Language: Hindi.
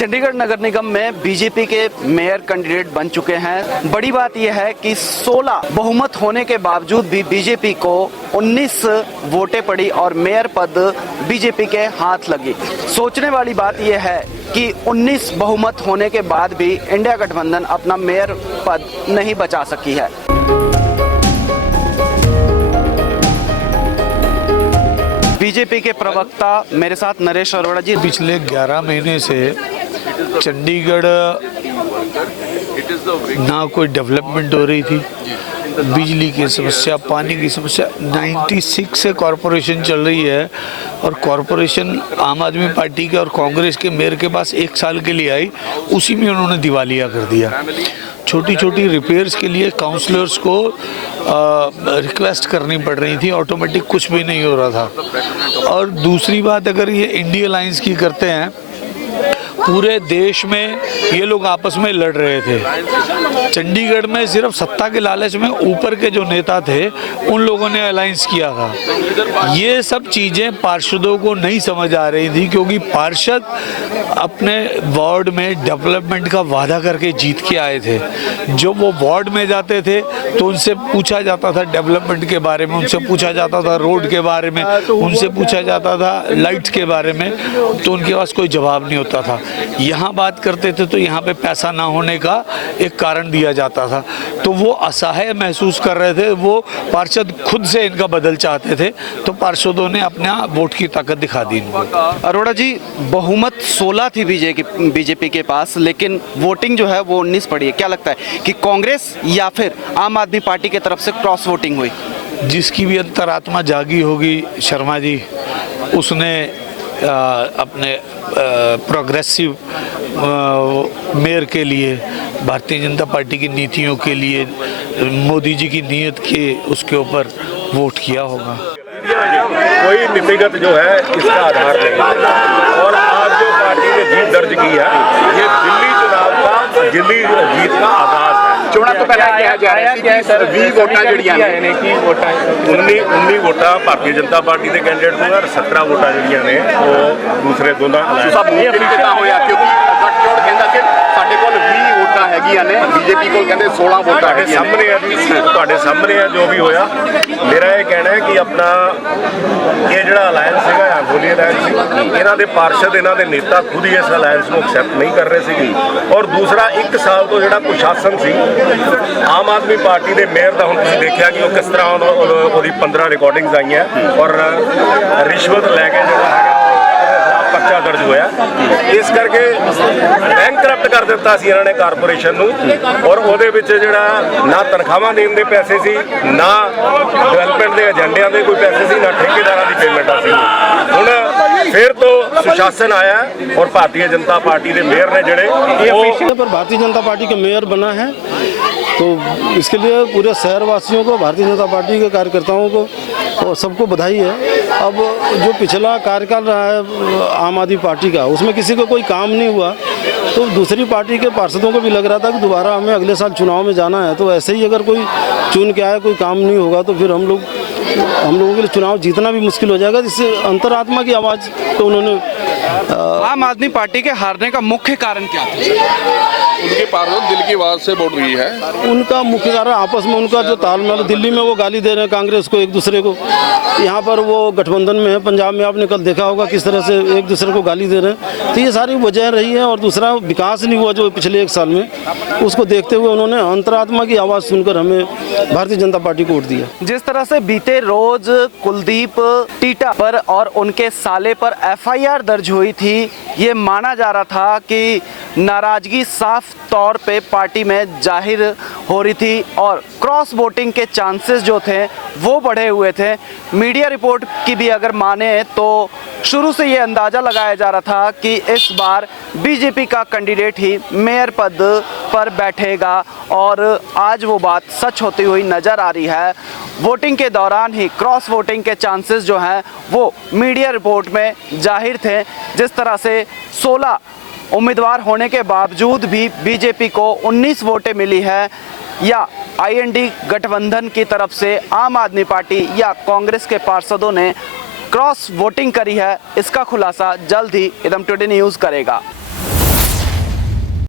चंडीगढ़ नगर निगम में बीजेपी के मेयर कैंडिडेट बन चुके हैं। बड़ी बात यह है कि 16 बहुमत होने के बावजूद भी बीजेपी को 19 वोटें पड़ी और मेयर पद बीजेपी के हाथ लगी। सोचने वाली बात यह है कि 19 बहुमत होने के बाद भी इंडिया गठबंधन अपना मेयर पद नहीं बचा सकी है। बीजेपी के प्रवक्ता मेरे साथ नरेश अरोड़ा जी। पिछले 11 महीने से चंडीगढ़ ना कोई डेवलपमेंट हो रही थी, बिजली की समस्या, पानी की समस्या। 96 से कॉरपोरेशन चल रही है और कॉरपोरेशन आम आदमी पार्टी के और कांग्रेस के मेयर के पास 1 साल के लिए आई, उसी में उन्होंने दिवालिया कर दिया। छोटी छोटी रिपेयर्स के लिए काउंसलर्स को रिक्वेस्ट करनी पड़ रही थी, ऑटोमेटिक कुछ भी नहीं हो रहा था। और दूसरी बात, अगर ये इंडिया अलायंस की करते हैं, पूरे देश में ये लोग आपस में लड़ रहे थे। चंडीगढ़ में सिर्फ सत्ता के लालच में ऊपर के जो नेता थे उन लोगों ने अलायंस किया था। ये सब चीज़ें पार्षदों को नहीं समझ आ रही थी, क्योंकि पार्षद अपने वार्ड में डेवलपमेंट का वादा करके जीत के आए थे। जब वो वार्ड में जाते थे तो उनसे पूछा जाता था डेवलपमेंट के बारे में, उनसे पूछा जाता था रोड के बारे में, उनसे पूछा जाता था लाइट्स के बारे में, तो उनके पास कोई जवाब नहीं होता था। यहाँ बात करते थे तो यहाँ पे पैसा ना होने का एक कारण दिया जाता था, तो वो असहाय महसूस कर रहे थे। वो पार्षद खुद से इनका बदल चाहते थे, तो पार्षदों ने अपना वोट की ताकत दिखा दी इनको। अरोड़ा जी, बहुमत 16 थी बीजेपी के पास, लेकिन वोटिंग जो है वो 19 पड़ी है। क्या लगता है कि कांग्रेस या फिर आम आदमी पार्टी की तरफ से क्रॉस वोटिंग हुई? जिसकी भी अंतरात्मा जागी होगी शर्मा जी, उसने अपने प्रोग्रेसिव मेयर के लिए, भारतीय जनता पार्टी की नीतियों के लिए, मोदी जी की नीयत के उसके ऊपर वोट किया होगा। कोई नीतिगत जो है इसका आधार नहीं, और आज जो पार्टी ने जीत दर्ज की है, ये दिल्ली चुनाव का दिल्ली जीत का आगाज है। चुनाव तो पहले किया जा रहा है सर, 20 वोटा जड़ियां ने की वोटा 19 वोटा भारतीय जनता पार्टी के कैंडिडेट को और 17 वोटा जड़ियां ने वो दूसरे दोनों सब कितना होया, क्योंकि गठजोड़ कहता कि ਸਾਡੇ ਕੋਲ 20 वोटा हैगियां ने, बीजेपी को कहते 16 वोटा है। सामने है जी, ਤੁਹਾਡੇ ਸਾਹਮਣੇ है जो भी होया। मेरा ये कहना है कि अपना ये ਜਿਹੜਾ ਅਲਾਇੰਸ ਸੀਗਾ ਹੋਲੀ ਅਲਾਇੰਸ ਸੀ, ਇਹਨਾਂ ਦੇ ਪਾਰਸ਼ਦ, ਇਹਨਾਂ ਦੇ ਨੇਤਾ ਖੁਦ ਹੀ ਇਸ ਅਲਾਇੰਸ ਨੂੰ ਐਕਸੈਪਟ ਨਹੀਂ ਕਰ ਰਹੇ ਸੀਗੇ। ਔਰ ਦੂਸਰਾ, 1 ਸਾਲ ਤੋਂ ਜਿਹੜਾ ਪ੍ਰਸ਼ਾਸਨ ਸੀ ਆਮ ਆਦਮੀ ਪਾਰਟੀ ਦੇ ਮੇਅਰ ਦਾ, ਹੁਣ ਤੁਸੀਂ ਦੇਖਿਆ ਕਿ ਉਹ ਕਿਸ ਤਰ੍ਹਾਂ ਉਹਦੀ 15 ਰਿਕਾਰਡਿੰਗਸ ਆਈਆਂ ਔਰ ਰਿਸ਼ਵਤ ਲੈ ਕੇ ਜਿਹੜਾ ਹੈਗਾ पर्चा दर्ज होया। इस करके बैंक करप्ट कर दिता सी इन्होंने कारपोरेशन नूं, और ਉਹਦੇ ਵਿੱਚ ਜਿਹੜਾ ना तनख्वाहां देण दे पैसे सी, ना डेवलपमेंट के एजेंडियां दे कोई पैसे सी, ना ठेकेदारां दी पेमेंट सी। हुण फिर तो सुशासन आया और भारतीय जनता पार्टी के मेयर ने ਜਿਹੜੇ पर भारतीय जनता पार्टी के मेयर बना है, तो इसके लिए पूरे शहरवासियों को, भारतीय जनता पार्टी के कार्यकर्ताओं को और सबको बधाई है। अब जो पिछला कार्यकाल रहा है आम आदमी पार्टी का, उसमें किसी को कोई काम नहीं हुआ, तो दूसरी पार्टी के पार्षदों को भी लग रहा था कि दोबारा हमें अगले साल चुनाव में जाना है, तो ऐसे ही अगर कोई चुन के आए, कोई काम नहीं होगा, तो फिर हम लोगों के लिए चुनाव जीतना भी मुश्किल हो जाएगा। जिससे अंतरात्मा की आवाज़ तो उन्होंने आम आदमी पार्टी के हारने का मुख्य कारण क्या था? उनके पार्षद दिल की आवाज़ से वोट हुई है। उनका मुख्य कारण आपस में उनका जो तालमेल, दिल्ली में वो गाली दे रहे हैं कांग्रेस को एक दूसरे को, यहाँ पर वो गठबंधन में है, पंजाब में आपने कल देखा होगा किस तरह से एक दूसरे को गाली दे रहे हैं। तो ये सारी वजह रही है, और दूसरा विकास नहीं हुआ जो पिछले 1 साल में, उसको देखते हुए उन्होंने अंतरात्मा की आवाज़ सुनकर हमें भारतीय जनता पार्टी को वोट दिया। जिस तरह से बीते रोज कुलदीप टीटा पर और उनके साले पर FIR दर्ज हुई थी, ये माना जा रहा था कि नाराजगी साफ तौर पे पार्टी में जाहिर हो रही थी और क्रॉस वोटिंग के चांसेस जो थे वो बढ़े हुए थे। मीडिया रिपोर्ट की भी अगर माने तो शुरू से ये अंदाज़ा लगाया जा रहा था कि इस बार बीजेपी का कैंडिडेट ही मेयर पद पर बैठेगा, और आज वो बात सच होती हुई नज़र आ रही है। वोटिंग के दौरान ही क्रॉस वोटिंग के चांसेस जो हैं वो मीडिया रिपोर्ट में जाहिर थे। जिस तरह से 16 उम्मीदवार होने के बावजूद भी बीजेपी को 19 वोटें मिली है, या IND गठबंधन की तरफ से आम आदमी पार्टी या कांग्रेस के पार्षदों ने क्रॉस वोटिंग करी है, इसका खुलासा जल्द ही इदम टुडे न्यूज़ करेगा।